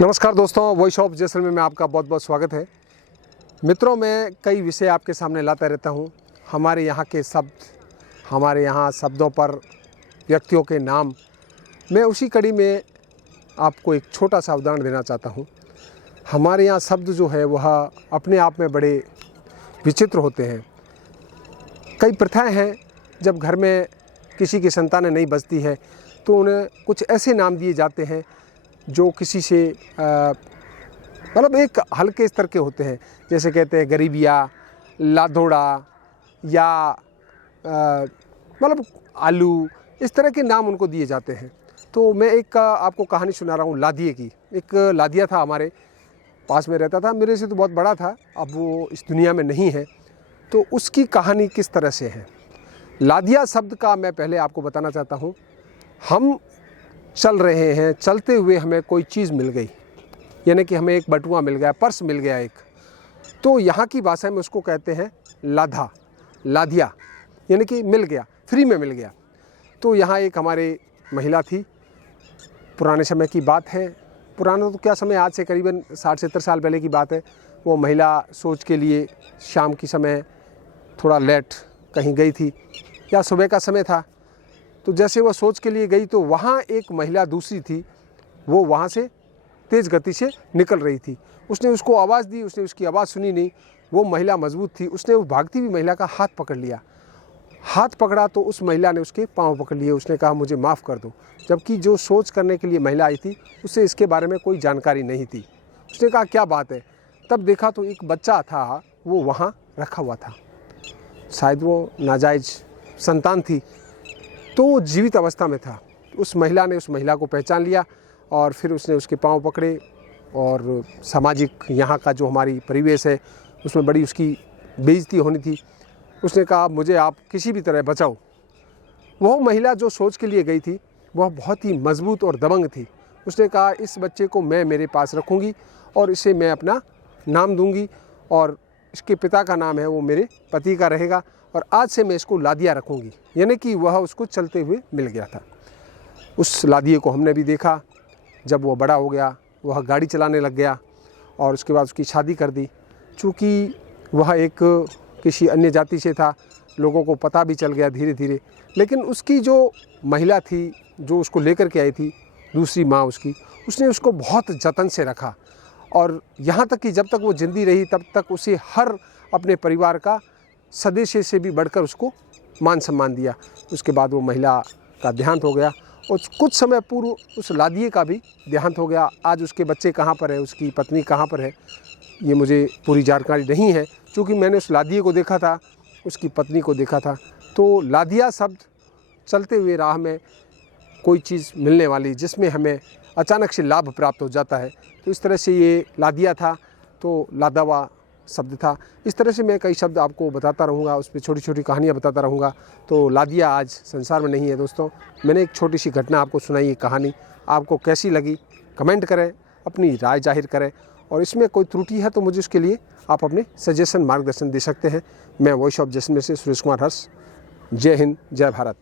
नमस्कार दोस्तों, voice of Jaisalmer में आपका बहुत बहुत स्वागत है। मित्रों, मैं कई विषय आपके सामने लाता रहता हूँ। हमारे यहाँ के शब्द, हमारे यहाँ शब्दों पर व्यक्तियों के नाम, मैं उसी कड़ी में आपको एक छोटा सा उदाहरण देना चाहता हूँ। हमारे यहाँ शब्द जो है वह अपने आप में बड़े विचित्र होते हैं। कई प्रथाएं हैं, जब घर में किसी की संतान नहीं बचती है तो उन्हें कुछ ऐसे नाम दिए जाते हैं जो किसी से मतलब एक हल्के स्तर के होते हैं। जैसे कहते हैं गरीबिया, लाधोड़ा या मतलब आलू, इस तरह के नाम उनको दिए जाते हैं। तो मैं एक आपको कहानी सुना रहा हूँ लादिये की। एक लादिया था, हमारे पास में रहता था, मेरे से तो बहुत बड़ा था, अब वो इस दुनिया में नहीं है। तो उसकी कहानी किस तरह से है। लादिया शब्द का मैं पहले आपको बताना चाहता हूँ। हम चल रहे हैं, चलते हुए हमें कोई चीज़ मिल गई, यानी कि हमें एक बटुआ मिल गया, पर्स मिल गया एक, तो यहाँ की भाषा में उसको कहते हैं लाधा, लादिया, यानी कि मिल गया, फ्री में मिल गया। तो यहाँ एक हमारे महिला थी, पुराने समय की बात है, पुराना तो क्या समय, आज से करीबन 60-70 साल पहले की बात है। वो महिला सोच के लिए शाम की समय थोड़ा लेट कहीं गई थी या सुबह का समय था। तो जैसे वो सोच के लिए गई तो वहाँ एक महिला दूसरी थी, वो वहाँ से तेज़ गति से निकल रही थी। उसने उसको आवाज़ दी, उसने उसकी आवाज़ सुनी नहीं। वो महिला मजबूत थी, उसने उस भागती हुई महिला का हाथ पकड़ लिया। हाथ पकड़ा तो उस महिला ने उसके पाँव पकड़ लिए। उसने कहा मुझे माफ़ कर दो, जबकि जो सोच करने के लिए महिला आई थी उसे इसके बारे में कोई जानकारी नहीं थी। उसने कहा क्या बात है। तब देखा तो एक बच्चा था, वो वहाँ रखा हुआ था, शायद वो नाजायज़ संतान थी, तो वो जीवित अवस्था में था। उस महिला ने उस महिला को पहचान लिया और फिर उसने उसके पाँव पकड़े। और सामाजिक यहाँ का जो हमारी परिवेश है उसमें बड़ी उसकी बेइज्जती होनी थी। उसने कहा मुझे आप किसी भी तरह बचाओ। वह महिला जो सोच के लिए गई थी वह बहुत ही मजबूत और दबंग थी। उसने कहा इस बच्चे को मैं मेरे पास रखूँगी और इसे मैं अपना नाम दूँगी, और इसके पिता का नाम है वो मेरे पति का रहेगा, और आज से मैं इसको लादिया रखूँगी। यानी कि वह उसको चलते हुए मिल गया था। उस लादिये को हमने भी देखा। जब वह बड़ा हो गया, वह गाड़ी चलाने लग गया और उसके बाद उसकी शादी कर दी। चूँकि वह एक किसी अन्य जाति से था, लोगों को पता भी चल गया धीरे धीरे। लेकिन उसकी जो महिला थी, जो उसको लेकर के आई थी, दूसरी माँ उसकी, उसने उसको बहुत जतन से रखा। और यहाँ तक कि जब तक वो जिंदी रही तब तक उसे हर अपने परिवार का सदस्य से भी बढ़कर उसको मान सम्मान दिया। उसके बाद वो महिला का देहांत हो गया और कुछ समय पूर्व उस लादिये का भी देहांत हो गया। आज उसके बच्चे कहाँ पर है, उसकी पत्नी कहाँ पर है, ये मुझे पूरी जानकारी नहीं है, क्योंकि मैंने उस लादिये को देखा था, उसकी पत्नी को देखा था। तो लादिया शब्द चलते हुए राह में कोई चीज़ मिलने वाली जिसमें हमें अचानक से लाभ प्राप्त हो जाता है, तो इस तरह से ये लादिया था, तो लादावा शब्द था। इस तरह से मैं कई शब्द आपको बताता रहूँगा, उस पर छोटी छोटी कहानियाँ बताता रहूँगा। तो लादिया आज संसार में नहीं है दोस्तों। मैंने एक छोटी सी घटना आपको सुनाई, ये कहानी आपको कैसी लगी कमेंट करें, अपनी राय जाहिर करें, और इसमें कोई त्रुटि है तो मुझे उसके लिए आप अपने सजेशन मार्गदर्शन दे सकते हैं। मैं वॉइस ऑफ जैसलमेर से सुरेश कुमार हर्ष। जय हिंद, जय भारत।